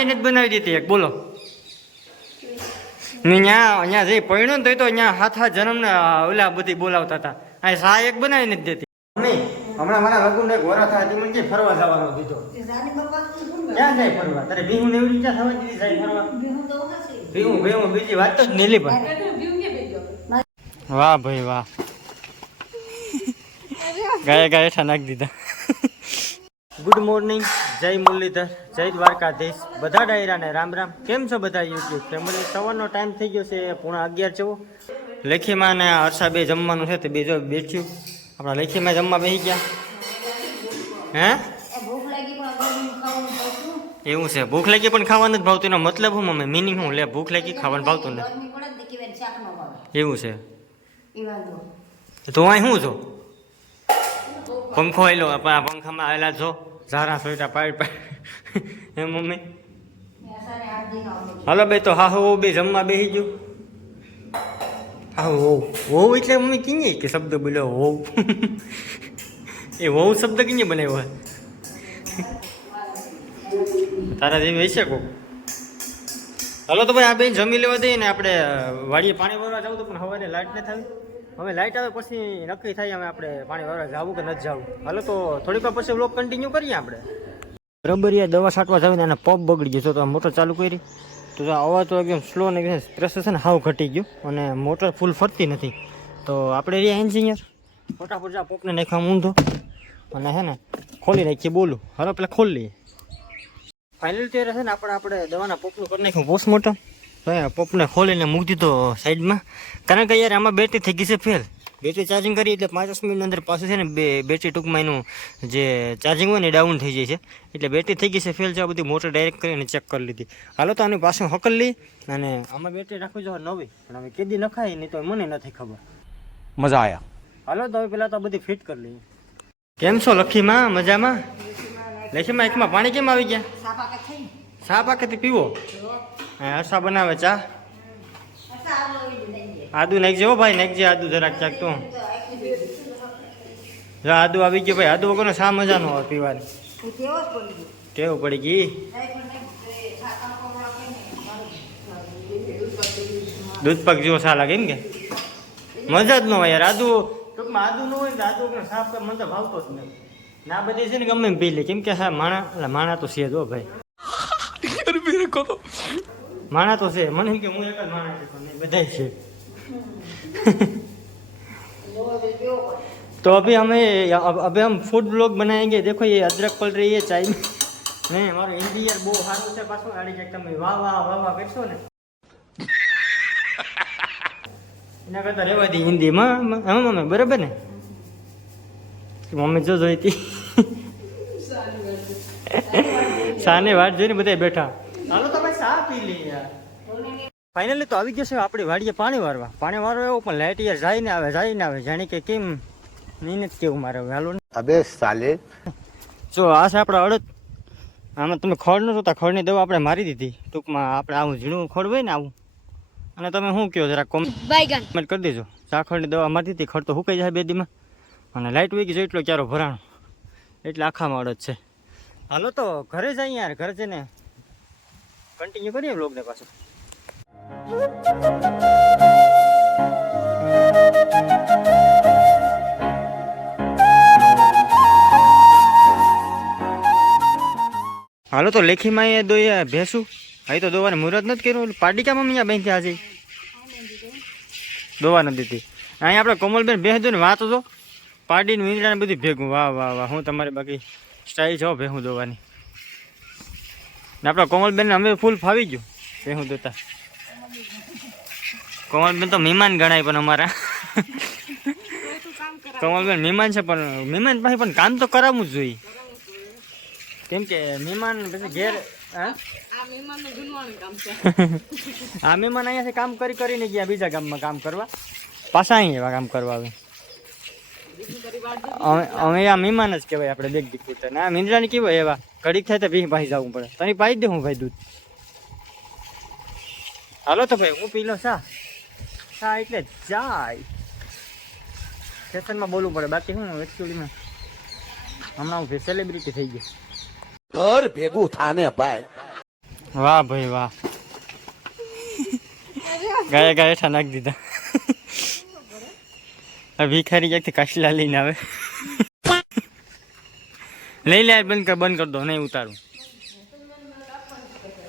એને જ બનાવી દીધી એક બોલો. ન્યા અહીંયા જે પડ્યો ને તોય તો અહીંયા હાથ જન્મ જન્મને ઓલા બધી બોલાવતા હતા. આ ચા એક બનાવી નથી દેતી. મમ્મી હમણાં મારા લગ્ન એક વરા થાય મને કે ફરવા જવાનો દીધો? ક્યાં જાય ફરવા? તારે બીહું ને એવી ક્યાં થવા દીધી જાય ફરવા? બીહું બીહું બીજી વાત તો જ નીલી પણ. વાહ ભાઈ વાહ. ગાય ગાય ઠા નાખી દીધા. ગુડ મોર્નિંગ જય મુરલીધર, જય દ્વારકાધીશ. બધા ડાયરાને રામ રામ. કેમ છો બધા યુટ્યુબ ફેમિલી સવારનો ટાઈમ થઈ ગયો છે, પૂણા અગિયાર જેવો. લેખીમાં ને હર્ષા બે જમવાનું છે તે બીજો બેઠ્યું. આપણા લેખીમાં જમવા બેસી ગયા. હે? એવું છે, ભૂખ લાગી પણ ખાવાનું જ ભાવતું એનો મતલબ હું, મમ્મી? મિનિંગ હું લે, ભૂખ લાગી, ખાવાનું ભાવતું ને. એવું છે. તો અહીં શું છો? પંખો આવેલો પંખામાં આવેલા છો? ઝારા સોયટા પાડી પાડ. હે મમ્મી? હાલો બે તો હા હો બે જમવા બેસી ગયો હા હો હો એટલે મમ્મી કીએ કે શબ્દ બોલ્યો હો એ હો શબ્દ કીએ બનાવ્યો હોય. તારા જેવી હશે કો હલો તો ભાઈ આ બેન જમી લેવા દઈએ ને આપણે વાડીએ પાણી ભરવા જવું તો પણ સવારે લાઈટ ને આવી. હવે લાઈટ આવે પછી નક્કી થાય અમે આપણે પાણી વાળા જવું કે નથી જાવું. હાલો તો થોડીક વાર પછી બ્લોક કન્ટિન્યુ કરીએ આપણે. રબરિયા દવા છાંટવા જાવીને અને પંપ બગડી ગયો તો મોટર ચાલુ કરી. તો અવાજ તો એકદમ સ્લો ને પ્રેશર છે ને હાવ ઘટી ગયું. અને મોટર ફૂલ ફરતી નથી. તો આપણે રહ્યા એન્જિનિયર ફટાફટ જા પોકને નાખવા ઊંધો. અને હે ને ખોલી નાખીએ બોલું. હાલો પેલા ખોલી લઈએ. ફાઇનલ ત્યારે છે ને આપણે આપણે દવાના પોકનું કરી નાખ્યું પોસ્ટમોર્ટમ તો પપને ખોલીને મૂકી દીધો સાઈડમાં. કારણ કે યાર આમાં બેટરી થઈ ગઈ છે ફેલ બેટરી ચાર્જિંગ કરી એટલે પાંચ દસ મિનિટની અંદર પાછું છે ને બે બેટરી ટૂંકમાં એનું જે ચાર્જિંગ હોય ને ડાઉન થઈ જાય છે. એટલે બેટરી થઈ ગઈ છે ફેલ છે આ બધી મોટર ડાયરેક્ટ કરીને ચેક કરી લીધી. હાલો તો આની પાછું હકલ લઈ અને આમાં બેટરી રાખવી જોઈએ નવી. પણ હવે કેદી નખાય નહીં તો મને નથી ખબર. મજા આવ્યા હાલો તો હવે પહેલાં તો બધી ફિટ કરી લઈએ. કેમ છો લખીમાં? મજામાં? લખીમાં એકમાં પાણી કેમ આવી ગયા? ચા પાકેથી પીવો? હા હર્ષા બનાવે ચા? આદુ નાખજે હો ભાઈ નાખજે આદુ જરાક ક્યાંક તો. જો આદુ આવી ગયો ભાઈ. આદુ વગરનો શા મજા નો આવે પીવાની? ટેવ પડી ગઈ. દૂધ પાક જેવો સા લાગે એમ કે? મજા જ ન હોય યાર. આદુ ટૂંકમાં આદુ ન હોય ને તો આદુ વગરનો સાફ મને તો ભાવતો જ નહીં ના બધી છે ને ગમે એમ પી લે. કેમ કે હા માણા એટલે માણા તો છે જો ભાઈ. માણા તો છે મને એમ કે હું એક જ માણા છું પણ નહીં, બધાય છે तो अभी हमें अभी हम फूड ब्लॉग बनाएंगे देखो ये अदरक पड़ रही है चाय में नहीं हमारो हिंदी यार બહુ સારું છે પાછું આડી જાય તમે વાહ વાહ વાહ વાહ કરશો ને એના કરતા રહેવા દી હિન્દીમાં હા મમ્મી બરાબર ને મમ્મી જો જોઈ હતી સાને વાટ જોઈને બધા બેઠા ચા પી યાર. ફાઇનલી તો આવી ગયો છે આપણી વાડીએ પાણી વારવા. પાણી વારવા એવું પણ લાઈટ યાર જાય ને આવે જાય ને આવે. જાણે કે કેમ? નહીં જ કેવું મારે હાલો ને. અબે સાલે. જો આ છે આપણે અડદ. આમાં તમે ખડ નહોતો તા ખડની દવા આપણે મારી દીધી. ટૂંકમાં આપણે આવું ઝીણું ખડ હોય ને આવું. અને તમે શું કહો જરા કોમ કમેન્ટ કરી દેજો. ચા ખડની દવા મારી દીધી ખડ તો હુકાઈ જાય બે દીમાં. અને લાઇટ વીકી જો એટલો ક્યારો ભરાણ. એટલે આખામાં અડદ છે. હાલો તો ઘરે જઈએ યાર ઘરે જઈને. કન્ટિન્યુ કરીએ બ્લોગને પાછું. હાલો તો લેખીમાં એ દોઈ ભેંસું. અહીં તો દોવાને મુહૂર્ત નથી કર્યું ઓલું ક્યાં મમ્મી અહીંયા બેંથી આજે દોવા નથી દીધી. અહીંયા આપણે કોમલબેન દો ને વાત તો પાડીને મીંદડાને બધું ભેગું. વાહ વાહ વાહ. હું તમારી બાકી સ્ટાઇલ છો ભેહું દોવાની. ને આપણા કોમલબેન અમે ફૂલ ફાવી ગયું. ભેહું દોતા કોમલબેન તો મહેમાન ગણાય પણ અમારા. કોમલબેન મહેમાન છે પણ મહેમાન પાસે પણ કામ તો કરાવવું જ જોઈએ. કેમ કે મહેમાન પછી ઘેર, હા? આ મહેમાન અહીંયાથી કામ કરી કરીને ગયા બીજા ગામમાં કામ કરવા. પાછા અહીં એવા કામ કરવા આવે. અમે આ મહેમાન જ કહેવાય આપણે બેગ દીકરી તો ના મિંદ્રાને કેવાય એવા ઘડીક થાય તો ભી ભાઈ જવું પડે. તને પાઈ દે હું ભાઈ દૂધ. હાલો તો ભાઈ હું પી લો શા સા એટલે જાય. સેશનમાં બોલવું પડે. બાકી હું એકચ્યુઅલીમાં હમણાં હું સેલિબ્રિટી થઈ ગઈ ઘર ભેગું થાને ભાઈ. વાહ ભાઈ વાહ. ગાય ગાય ઠા નાખી દીધા. ભિખારી ક્યાંકથી કાશલા લઈને આવે? લઈ લે બંધ કર બંધ કર દો, નહીં ઉતારું.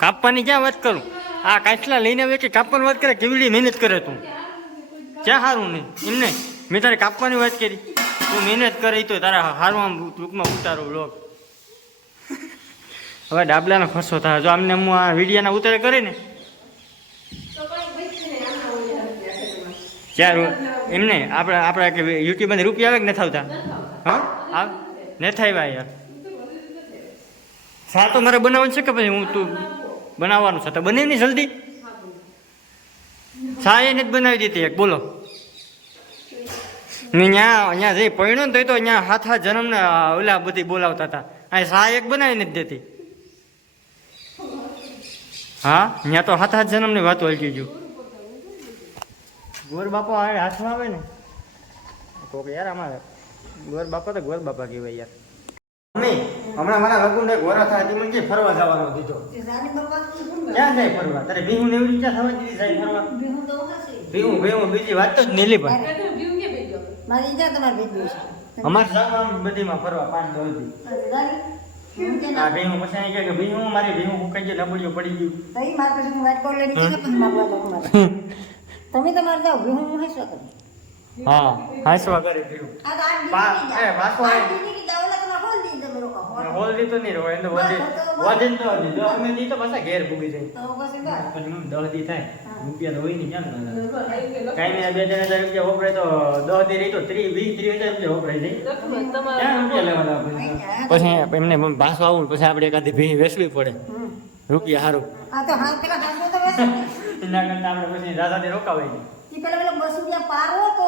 કાપવાની ક્યાં વાત કરું? આ કાચલા લઈને આવે કે કાપવાની વાત કરે, કેવી મહેનત કરે તું? ક્યાં સારું નહીં એમને મેં તારે કાપવાની વાત કરી. તું મહેનત કરે તો તારા સારું આમ ટૂંકમાં ઉતારો લોક હવે ડાબલાનો ખર્ચો થાય જો આમને હું આ વિડીયાના ઉતારે કરે ને ચાર એમને આપણે આપણે કે યુટ્યુબમાં રૂપિયા આવે કે નથી આવતા? હા? ને આવ્યા યાર. સા તો મારે બનાવવાનું છે કે પછી હું તું બનાવવાનું છે? તો બને નહીં જલ્દી? સાય એ જ બનાવી દીધી એક બોલો. ત્યાં અહીંયા જે પડ્યો ને તો અહીંયા હાથ હાથ જન્મને ઓલા બધી બોલાવતા હતા. અહીં સાય એક બનાવી નથી દેતી. હા? ત્યાં તો હાથ હાથ જન્મની વાત વળગી ગયું. ગોર બાપો આવે હાથમાં આવે ને કોક યાર અમારે ગોર બાપા તો ગોર બાપા કહેવાય યાર. મમ્મી હમણાં મારા લગ્ન વરસ થાય મને ફરવા જવાનો દીધો ક્યાં જાય ફરવા? તારે બીહુ ને એવી ક્યાં થવા દીધી જાય ફરવા? બીહુ ભીહું બીજી વાત તો જ નીલી પણ. મારી ઈજા તમારે ભેજવું છે. અમારે જવાનું બધીમાં ફરવા પાંચ દોરથી આ ભીહું પછી અહીં કે ભીહું મારી ભીહું કઈ ગયું પડી ગયું. મારે પછી હું વાત કરી છે તમે તમારે જાઓ હું હું હસવા કરું? હા હસવા કરી. ભીહું આ તો આઠ પા- દિવસની એ, જાઓ. પાછો આઠ તો નહીં રહો એને વધી વધી તો હજી જો અમે દી તો પાછા ઘેર ભૂગી જાય. તો પછી બસ. પણ હું દસ દી થાય. રૂપિયા તો હોય નહીં કેમ ના કાઈ નહીં બે ત્રણ હજાર રૂપિયા વપરાય તો દસ દી રહી તો ત્રીસ વીસ ત્રીસ હજાર રૂપિયા વપરાય જાય ક્યાં રૂપિયા લેવાના આપણે? પછી એમને પાછું આવું પછી આપણે એકાદી ભી વેચવી પડે. રૂપિયા સારું આ તો હાલ પેલા. એના કરતા આપણે પછી રાધાથી રોકાવાય નહીં. ઈ પેલા પેલા બસ રૂપિયા પારો તો.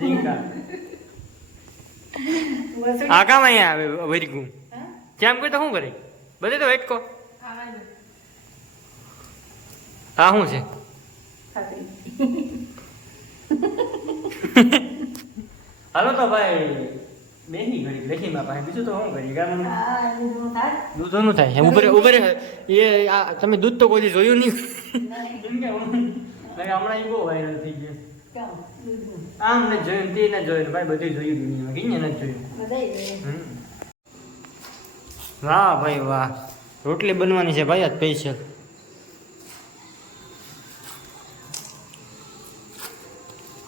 જીંકા આ કામ અહીંયા આવે વરિકું હા? કેમ કોઈ તો શું કરે? બધે તો વેટકો. આ શું છે? હાલો તો ભાઈ બેસી ઘડી બેસી માં પાસે બીજું તો શું કરી કારણ આ લીધું થાય. દૂધોનું થાય. ઉપર ઉપર એ આ તમે દૂધ તો કોઈ જોયું નહીં. કે હું- હમણાં બહુ વાયરલ થઈ ગયા. આમ ને જોયું તે ને જોયું ભાઈ બધું જોયું દુનિયામાં કઈ. વાહ ભાઈ વાહ. રોટલી બનવાની છે ભાઈ આ સ્પેશિયલ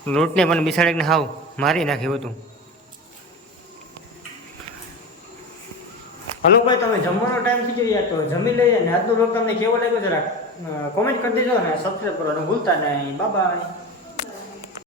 લોટને પણ બિસાડીને હાવ મારી નાખ્યું હતું હલો ભાઈ તમે જમવાનો ટાઈમ થઈ ગયો યાર તો જમી લઈએ ને આજનો લોક તમને કેવો લાગ્યો જરા કોમેન્ટ કરી દેજો ને સબસ્ક્રાઈબ કરવાનું ભૂલતા નહીં. બાય